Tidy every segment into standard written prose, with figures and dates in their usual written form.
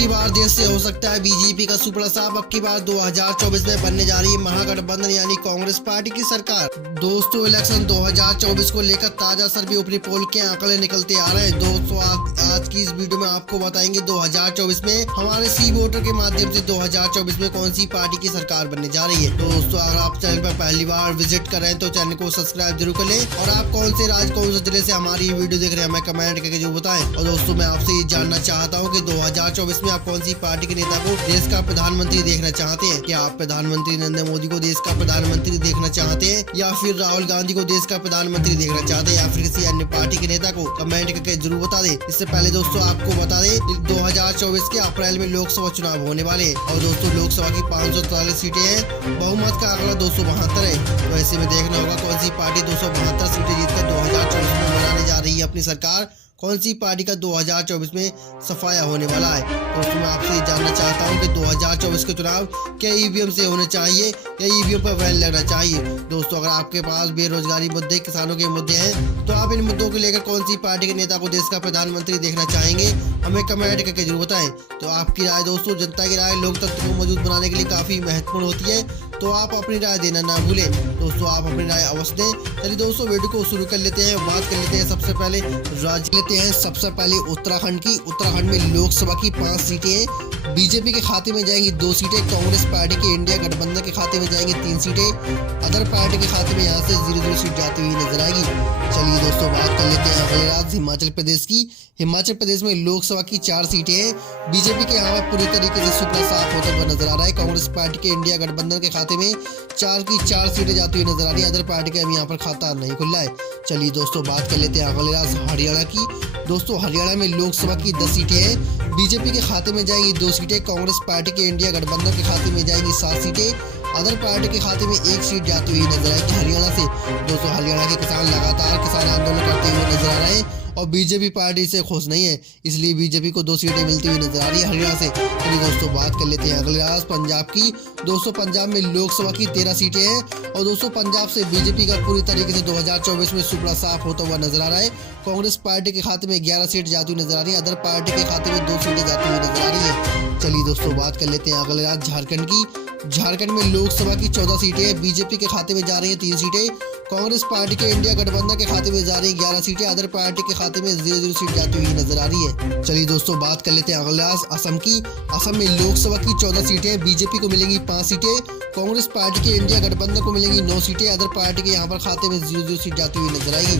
की बार देश से हो सकता है बीजेपी का सुपड़ा साफ। अब की बार 2024 में बनने जा रही है महागठबंधन यानी कांग्रेस पार्टी की सरकार। दोस्तों, इलेक्शन 2024 को लेकर ताजा सर्वे ओपिनियन पोल के आंकड़े निकलते आ रहे हैं। दोस्तों, आज की इस वीडियो में आपको बताएंगे 2024 में हमारे सी वोटर के माध्यम से 2024 में कौन सी पार्टी की सरकार बनने जा रही है। दोस्तों, अगर आप चैनल पर पहली बार विजिट कर रहे हैं तो चैनल को सब्सक्राइब जरूर कर लें और आप कौन से राज्य कौन से जिले से हमारी ये वीडियो देख रहे हैं हमें कमेंट करके जो बताएं। और दोस्तों, मैं आपसे ये जानना चाहता हूँ कि 2024 में आप कौन सी पार्टी के नेता को देश का प्रधानमंत्री देखना चाहते हैं। क्या आप प्रधानमंत्री नरेंद्र मोदी को देश का प्रधानमंत्री देखना चाहते हैं, या फिर राहुल गांधी को देश का प्रधानमंत्री देखना चाहते हैं, या फिर किसी अन्य पार्टी के नेता को? कमेंट करके जरूर बता दें। इससे पहले दोस्तों आपको बता दें 2024 के अप्रैल में लोकसभा चुनाव होने वाले हैं और दोस्तों लोकसभा की 543 सीटें हैं। बहुमत का आंकड़ा 272 है। तो ऐसे में देखना होगा कौन सी पार्टी 272 सीटें जीतकर 2024 में बनाने जा रही है अपनी सरकार। कौन सी पार्टी का 2024 में सफाया होने वाला है। दोस्तों, मैं आपसे ये जानना चाहता हूं कि 2024 के चुनाव क्या ईवीएम से होने चाहिए या ईवीएम पर बैन लगना चाहिए। दोस्तों, अगर आपके पास बेरोजगारी मुद्दे, किसानों के मुद्दे हैं तो आप इन मुद्दों को लेकर कौन सी पार्टी के नेता को देश का प्रधानमंत्री देखना चाहेंगे हमें कमेंट करके जरूर बताएं। तो आपकी राय दोस्तों, जनता की राय लोकतंत्र को मजबूत बनाने के लिए काफी महत्वपूर्ण होती है, तो आप अपनी राय देना ना भूलें। दोस्तों, आप अपनी राय अवश्य दें। चलिए दोस्तों, वीडियो को शुरू कर लेते हैं। बात कर लेते हैं सबसे पहले राज्य लेते हैं। सबसे पहले उत्तराखंड की। उत्तराखंड में लोकसभा की 5 सीटें हैं। बीजेपी के खाते में जाएंगी 2 सीटें। कांग्रेस पार्टी के इंडिया गठबंधन के खाते में जाएंगी 3 सीटें। अदर पार्टी के खाते में यहाँ से 0-0 सीट जाती हुई नजर आएगी। चलिए दोस्तों, बात कर लेते हैं अगले राज्य हिमाचल प्रदेश की। हिमाचल प्रदेश में लोकसभा की 4 सीटें हैं। बीजेपी के यहाँ पर पूरी तरीके से सुपड़ा साफ होता हुआ नजर आ रहा है। कांग्रेस पार्टी के इंडिया गठबंधन के खाते में 4 की 4 सीटें जाती हुई नजर आ रही है। अदर पार्टी का यहाँ पर खाता नहीं खुल रहा है। चलिए दोस्तों, बात कर लेते हैं अगले राज्य हरियाणा की। दोस्तों, हरियाणा में लोकसभा की 10 सीटें हैं। बीजेपी के खाते में जाएंगी 2 सीटें। कांग्रेस पार्टी के इंडिया गठबंधन के खाते में जाएंगी 7 सीटें। अदर पार्टी के खाते में 1 सीट जाती हुई नजर आएगी हरियाणा से। दोस्तों, हरियाणा के किसान लगातार किसान आंदोलन करते हुए नजर आ रहे हैं और बीजेपी पार्टी से खुश नहीं है, इसलिए बीजेपी को 2 सीटें मिलती हुई नजर आ रही है हरियाणा से। चलिए दोस्तों, बात कर लेते हैं अगले राज्य पंजाब की। दोस्तों, पंजाब में लोकसभा की 13 सीटें हैं और दोस्तों पंजाब से बीजेपी का पूरी तरीके से 2024 में सुपड़ा साफ होता हुआ नजर आ रहा है। कांग्रेस पार्टी के खाते में 11 सीट जाती हुई नजर आ रही है। अदर पार्टी के खाते में 2 सीटें जाती हुई नजर आ रही है। चलिए दोस्तों, बात कर लेते हैं अगले राज्य झारखंड की। झारखंड में लोकसभा की 14 सीटें हैं। बीजेपी के खाते में जा रही है 3 सीटें। कांग्रेस पार्टी के इंडिया गठबंधन के खाते में जा रही है 11 सीटें। अदर पार्टी के खाते में 0-0 सीट जाती हुई नजर आ रही है। चलिए दोस्तों, बात कर लेते हैं अगले राज्य असम की। असम में लोकसभा की 14 सीटें। बीजेपी को मिलेंगी 5 सीटें। कांग्रेस पार्टी के इंडिया गठबंधन को मिलेंगी 9 सीटें। अदर पार्टी के यहाँ पर खाते में 0-0 सीट जाती हुई नजर आएगी।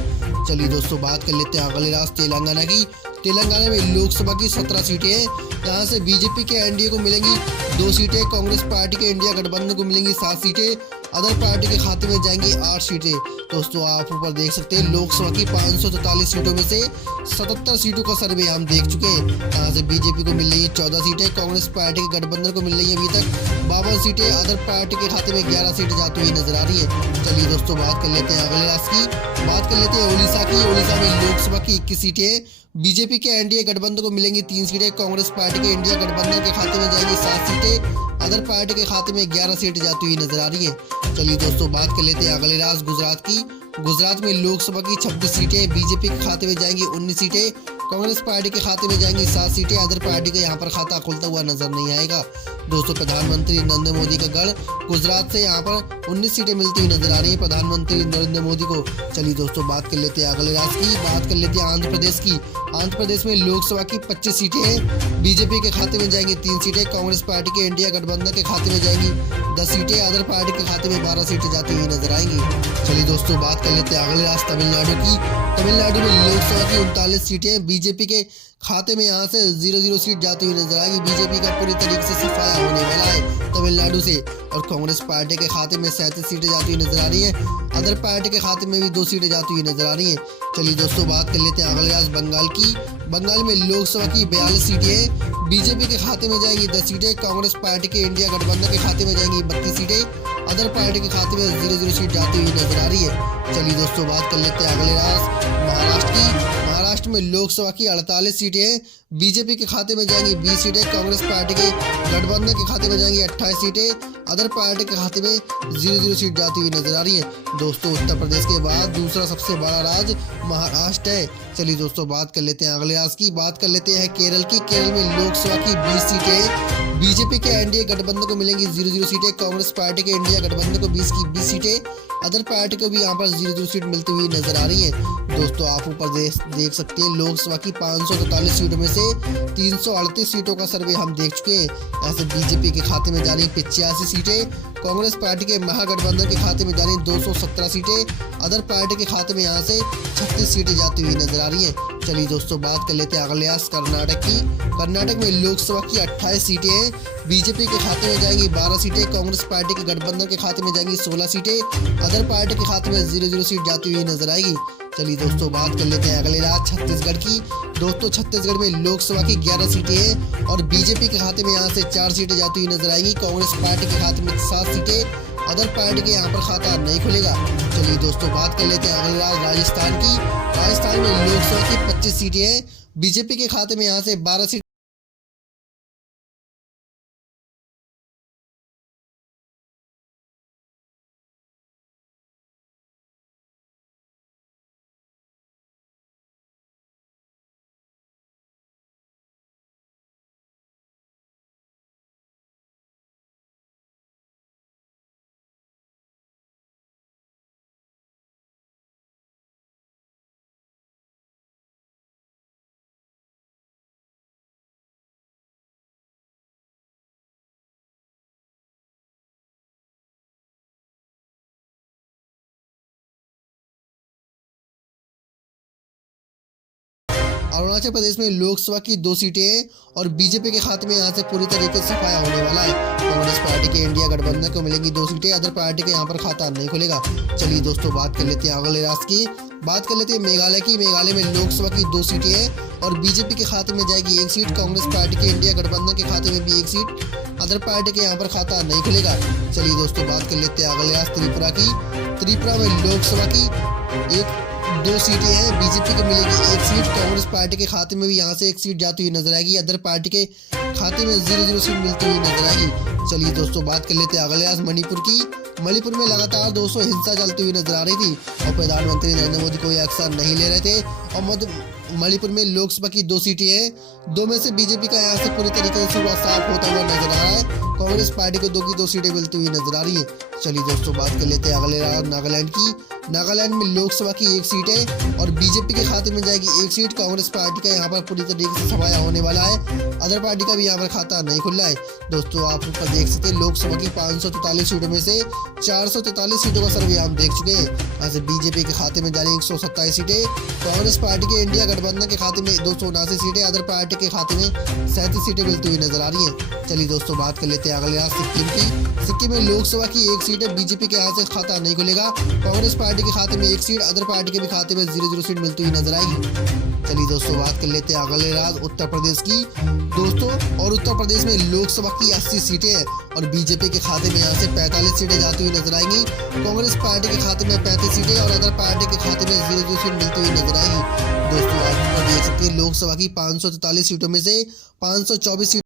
चलिए दोस्तों, बात कर लेते हैं अगले राज्य तेलंगाना की। तेलंगाना में लोकसभा की 17 सीटें हैं। यहाँ से बीजेपी के एनडीए को मिलेंगी 2 सीटें। कांग्रेस पार्टी के इंडिया गठबंधन को मिलेंगी 7 सीटें। अदर पार्टी के खाते में जाएंगी 8 सीटें। दोस्तों, आप ऊपर देख सकते हैं लोकसभा की 543 सीटों में से 77 सीटों का सर्वे हम देख चुके हैं। यहाँ से बीजेपी को मिल रही है 14 सीटें। कांग्रेस पार्टी के गठबंधन को मिल रही है अभी तक 52 सीटें। अदर पार्टी के खाते में 11 सीटें जाती हुई नजर आ रही है। चलिए दोस्तों, बात कर लेते हैं अगले राज्य की। बात कर लेते हैं उड़ीसा की। उड़ीसा में लोकसभा की 21 सीटें। बीजेपी के एनडीए गठबंधन को मिलेंगी 3 सीटें। कांग्रेस पार्टी के इंडिया गठबंधन के खाते में जाएंगी 7 सीटें। अदर पार्टी के खाते में 11 सीटें जाती हुई नजर आ रही है। चलिए दोस्तों, बात कर लेते हैं अगले राज्य गुजरात की। गुजरात में लोकसभा की 26 सीटें। बीजेपी के खाते में जाएंगी 19 सीटें। कांग्रेस पार्टी के खाते में जाएंगी 7 सीटें। अदर पार्टी का यहाँ पर खाता खुलता हुआ नजर नहीं आएगा। दोस्तों, प्रधानमंत्री नरेंद्र मोदी का गढ़ गुजरात से यहाँ पर 19 सीटें मिलती हुई नजर आ रही है प्रधानमंत्री नरेंद्र मोदी को। चलिए दोस्तों, बात कर लेते हैं अगले राज्य की। बात कर लेते हैं आंध्र प्रदेश की। आंध्र प्रदेश में लोकसभा की 25 सीटें हैं। बीजेपी के खाते में जाएंगी 3 सीटें। कांग्रेस पार्टी के इंडिया गठबंधन के खाते में जाएंगी 10 सीटें। अदर पार्टी के खाते में 12 सीटें जाती हुई नजर आएंगी। चलिए दोस्तों, बात कर लेते हैं अगले राज्य तमिलनाडु की। तमिलनाडु में लोकसभा की 39 सीटें। बीजेपी के खाते में यहाँ से 0-0 सीट जाती हुई नजर आएगी। बीजेपी का पूरी तरीके से सफाया होने वाला है तमिलनाडु से। और कांग्रेस पार्टी के खाते में 37 सीटें जाती हुई नजर आ रही है। अदर पार्टी के खाते में भी 2 सीटें जाती हुई नजर आ रही हैं। चलिए दोस्तों, बात कर लेते हैं अगले राज्य बंगाल की। बंगाल में लोकसभा की 42 सीटें हैं। बीजेपी के खाते में जाएंगी 10 सीटें। कांग्रेस पार्टी के इंडिया गठबंधन के खाते में जाएंगी 32 सीटें। अदर पार्टी के खाते में 0-0 सीट जाती हुई नजर आ रही है। चलिए दोस्तों, बात कर लेते हैं अगले राज्य महाराष्ट्र की। महाराष्ट्र में लोकसभा की 48 सीटें हैं। बीजेपी के खाते में जाएंगी 20 सीटें, कांग्रेस पार्टी के गठबंधन के खाते में जाएंगी 28 सीटें, अदर पार्टी के खाते में 0-0 सीट जाती हुई नजर आ रही है। दोस्तों उत्तर प्रदेश के बाद दूसरा सबसे बड़ा राज्य महाराष्ट्र है। चलिए दोस्तों बात कर लेते हैं अगले राज्य की। बात कर लेते हैं केरल की। केरल में लोकसभा की 20 सीटें, बीजेपी के एनडीए गठबंधन को मिलेंगी 0-0 सीटें, कांग्रेस पार्टी के इंडिया गठबंधन को 20 की 20 सीटें, अदर पार्टी को भी यहाँ पर 0-0 सीट मिलती हुई नजर आ रही है। दोस्तों आप ऊपर देख सकते हैं लोकसभा की 543 सीटों में से 338 सीटों का सर्वे हम देख चुके हैं। ऐसे बीजेपी के खाते में जानी 85 सीटें, कांग्रेस पार्टी के महागठबंधन के खाते में जानी 217 सीटें, अदर पार्टी के खाते में यहाँ से 36 सीटें जाती हुई नजर आ रही हैं। चलिए दोस्तों बात कर लेते हैं अगले कर्नाटक की। कर्नाटक में लोकसभा की 28 सीटें हैं, बीजेपी के खाते में जाएंगी 12 सीटें, कांग्रेस पार्टी के गठबंधन के खाते में जाएंगी 16 सीटें, अदर पार्टी के खाते में 0-0 सीट जाती हुई नजर आएगी। चलिए दोस्तों बात कर लेते हैं अगले राज्य छत्तीसगढ़ की। दोस्तों छत्तीसगढ़ में लोकसभा की 11 सीटें हैं और बीजेपी के खाते में यहाँ से 4 सीटें जाती हुई नजर आएंगी, कांग्रेस पार्टी के खाते में 7 सीटें, अदर पार्टी के यहाँ पर खाता नहीं खुलेगा। चलिए दोस्तों बात कर लेते हैं अगले राज्य राजस्थान की। राजस्थान में लोकसभा की 25 सीटें हैं, बीजेपी के खाते में यहाँ से 12 सीटें अरुणाचल प्रदेश में लोकसभा की 2 सीटें हैं और बीजेपी के खाते में यहाँ से पूरी तरीके से सफाया होने वाला है। कांग्रेस पार्टी के इंडिया गठबंधन को मिलेंगी 2 सीटें, अदर पार्टी के यहाँ पर खाता नहीं खुलेगा। चलिए दोस्तों बात कर लेते हैं अगले राज्य की। बात कर लेते हैं मेघालय की। मेघालय में लोकसभा की 2 सीटें हैं और बीजेपी के खाते में जाएगी 1 सीट, कांग्रेस पार्टी के इंडिया गठबंधन के खाते में भी 1 सीट, अदर पार्टी के यहाँ पर खाता नहीं खुलेगा। चलिए दोस्तों बात कर लेते हैं अगले राज्य त्रिपुरा की। त्रिपुरा में लोकसभा की 2 सीटें हैं, बीजेपी को मिलेगी 1 सीट, कांग्रेस पार्टी के खाते में भी यहाँ से 1 सीट जाती हुई नजर आएगी, अदर पार्टी के खाते में 0-0 सीट मिलती हुई नजर आएगी। चलिए दोस्तों बात कर लेते हैं अगले राज्य मणिपुर की। मणिपुर में लगातार 200 हिंसा चलती हुई नजर आ रही थी और प्रधानमंत्री नरेंद्र मोदी कोई एक्शन नहीं ले रहे थे। और मणिपुर में लोकसभा की 2 सीटें हैं, 2 में से बीजेपी का यहाँ से पूरी तरीके से सूबा साफ होता हुआ नजर आ रहा है, कांग्रेस पार्टी को 2 की 2 सीटें मिलती हुई नजर आ रही है। चलिए दोस्तों बात कर लेते हैं अगले राज्य नागालैंड की। नागालैंड में लोकसभा की 1 सीट है और बीजेपी के खाते में जाएगी 1 सीट, कांग्रेस पार्टी का यहाँ पर पूरी तरीके से सफाया होने वाला है, अदर पार्टी का भी यहाँ पर खाता नहीं खुल रहा है। दोस्तों आप ऊपर देख सकते हैं लोकसभा की 543 सीटों में से 443 सीटों का सर्वे हम देख चुके हैं। यहाँ से बीजेपी के खाते में जाएंगी 127 सीटें, कांग्रेस पार्टी के इंडिया गठबंधन के खाते में 279 सीटें, अदर पार्टी के खाते में 37 सीटें मिलती हुई नजर आ रही हैं। चलिए दोस्तों बात कर लेते हैं अगले राज्य सिक्किम की। सिक्किम में लोकसभा की 1 सीट है, बीजेपी के यहाँ से खाता नहीं खुलेगा, कांग्रेस पार्टी के खाते में 1 सीट, अदर पार्टी के भी खाते में 0-0 सीट मिलती हुई नजर आएगी। चलिए दोस्तों बात कर लेते हैं अगले राज्य उत्तर प्रदेश की। दोस्तों और उत्तर प्रदेश में लोकसभा की 80 सीटें हैं और बीजेपी के खाते में यहाँ से 45 सीटें जाती हुई नजर आएंगी, कांग्रेस पार्टी के खाते में 35 सीटें और अदर पार्टी के खाते में 0-0 सीट मिलती हुई नजर आएगी। दोस्तों आप देख सकते हैं लोकसभा की 543 सीटों में से 524 सीट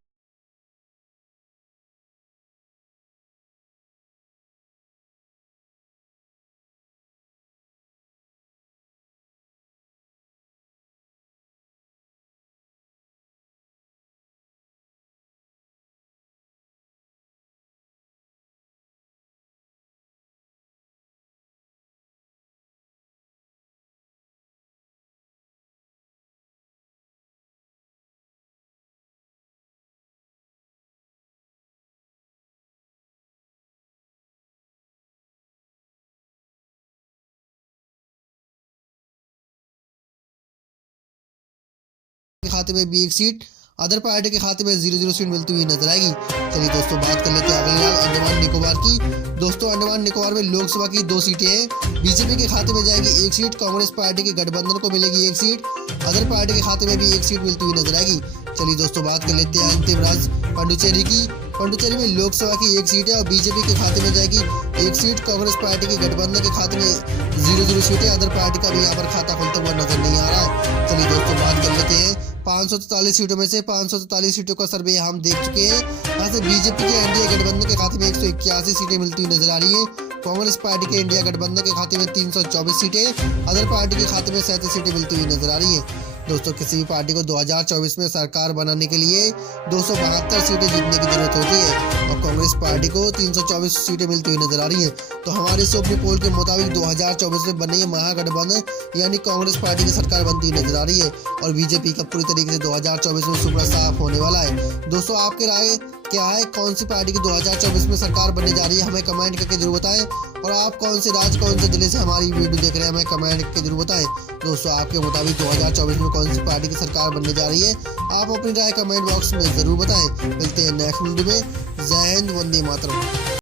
के खाते में भी 1 सीट, अदर पार्टी के खाते में 0-0 सीट मिलती हुई नजर आएगी। चलिए दोस्तों बात कर लेते हैं अगले अंडमान निकोबार की। दोस्तों अंडमान निकोबार में लोकसभा की 2 सीटें हैं। बीजेपी के खाते में जाएगी 1 सीट, कांग्रेस पार्टी के गठबंधन को मिलेगी 1 सीट, अदर पार्टी के खाते में भी 1 सीट मिलती हुई नजर आएगी। चलिए दोस्तों बात कर लेते हैं अंतिम राज्य पुडुचेरी की। पुडुचेरी में लोकसभा की 1 सीट है और बीजेपी के खाते में जाएगी 1 सीट, कांग्रेस पार्टी के गठबंधन के खाते में 0-0 सीटें, अदर पार्टी का भी यहाँ पर खाता खुलता हुआ नजर नहीं आ रहा है। चलिए दोस्तों बात कर लेते हैं 544 सीटों में से 544 सीटों का सर्वे हम देख चुके हैं। यहाँ से बीजेपी के एनडीए गठबंधन के खाते में 181 सीटें मिलती हुई नजर आ रही है, कांग्रेस पार्टी के इंडिया गठबंधन के खाते में 324 सीटें, अदर पार्टी के खाते में 37 सीटें मिलती हुई नजर आ रही है। दोस्तों किसी भी पार्टी को 2024 में सरकार बनाने के लिए 272 सीटें जीतने की जरूरत होती है और कांग्रेस पार्टी को 324 सीटें मिलती हुई नजर आ रही हैं। तो हमारे इस ओपनिंग पोल के मुताबिक 2024 में बन रही महागठबंधन यानी कांग्रेस पार्टी की सरकार बनती हुई नजर आ रही है और बीजेपी का पूरी तरीके से 2024 में सुपड़ा साफ होने वाला है। दोस्तों आपकी राय क्या है, कौन सी पार्टी की 2024 में सरकार बनने जा रही है, हमें कमेंट करके जरूर बताएं। और आप कौन से राज्य कौन से जिले से हमारी वीडियो देख रहे हैं हमें कमेंट करके जरूर बताएं। दोस्तों आपके मुताबिक 2024 में कौन सी पार्टी की सरकार बनने जा रही है, आप अपनी राय कमेंट बॉक्स में जरूर बताएं। मिलते हैं नेक्स्ट वीडियो में। जय हिंद, वंदे मातरम।